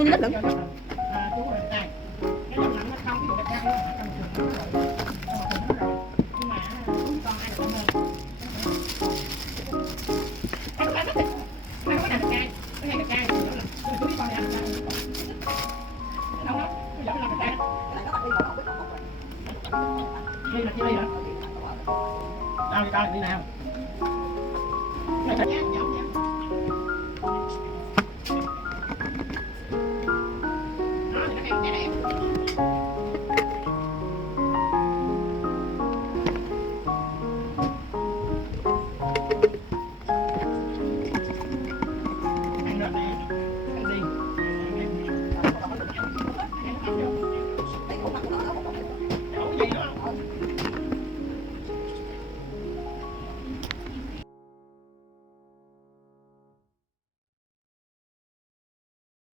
Tôi lắm. Đi là đi hả? Đâu đi coi đi nào. Đó thì nó hay đẹp.